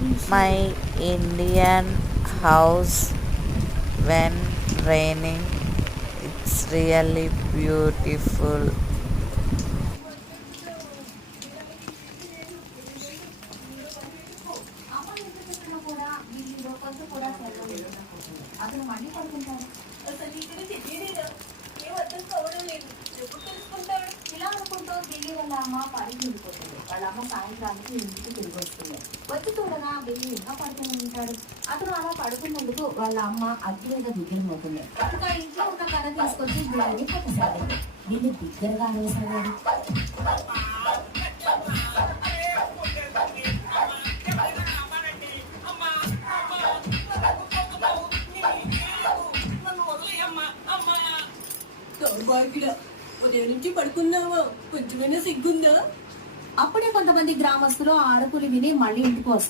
My Indian house when raining, it's really beautiful. అతను మళ్ళీ పడుకుంటాడు. అసలు నీ గురించి తెలియదు, ఏం అర్థం కావడం లేదు, ఎప్పుడు తెలుసుకుంటాడు? ఇలా అనుకుంటూ బిల్లి వాళ్ళ అమ్మ పనికి వెళ్ళిపోతుంది. వాళ్ళ అమ్మ సాయంత్రానికి ఇంటికి తిరిగి వస్తుంది. వచ్చి చూడగా బిల్లి ఇంకా పడుకుని ఉంటాడు. అతను అలా పడుకున్నందుకు వాళ్ళ అమ్మ అగ్గి మీద దిగ్గరమవుతుంది. ఇంకా ఇంట్లో ఉన్న కథ తీసుకొచ్చి బిల్లిని కొట్టసాగింది. బిల్లి దిగ్గరగా అనేసాడు. ఉదయం నుంచి పడుకున్నావా? కొంచెమైనా సిగ్గుందా? అప్పుడే కొంతమంది గ్రామస్తులు ఆ అరుపులు విని మళ్ళీ ఇంటికి వస్తారు.